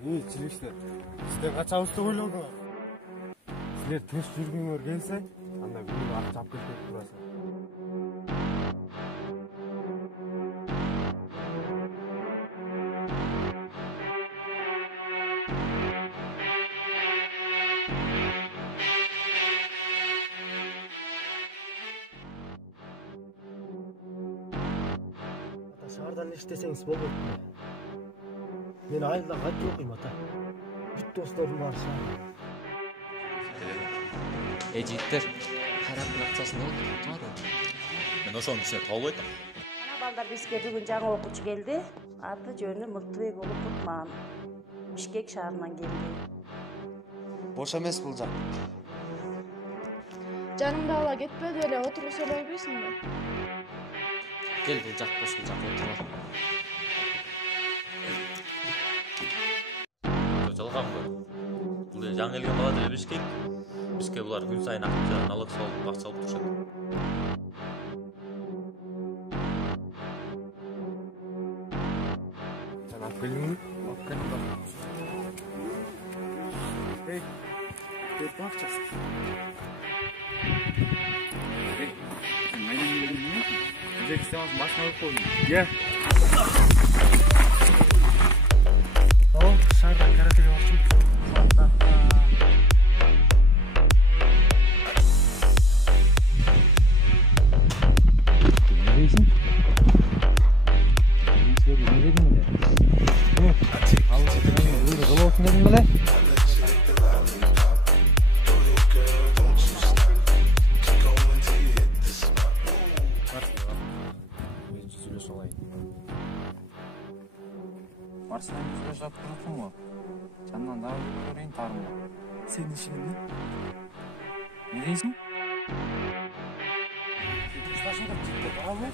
Чиликтер. Сиздер качабыз деп ойлодуңар. Силер тыныч жүргүңөр келсе, анда бирөө акча алып кетип турасың. Шаардан иштесеңиз болбойт. Мен айылда кантип окуйм ата? Бүт досторум бар шаарда. Жигиттер, кайраттын акчасын алып туурабы? Мен ошонун ичине табылбайт. Ана балдар бизге бүгүн жаңы окуучу келди. Аты жөнү Муртубек уулу Кутман. Бишкек шаарынан келди. Бош эмес бул жак. Жанымда ала кетпе деле отургуса болбойсуңбу? Кел бул жак бош отуруп. Жалганбы. Бул жаңы келген бала деле Бишкек. Бизге булар күн сайын акчадан алып салып акча алып турушат. Сен алып келдиңби? Алып келдим. Эй, бер акчасы. Эй, майдан келдиңби? Жек сен машина алып койдуң. Иә. О, шаарда каратеге барчумун. Барсынан өзгө жап турупсуң го. Жандан дагы көрейин тарымда. Сенин ишиң эмне? Не дейсиң? Стажёрдук жигитке барабы?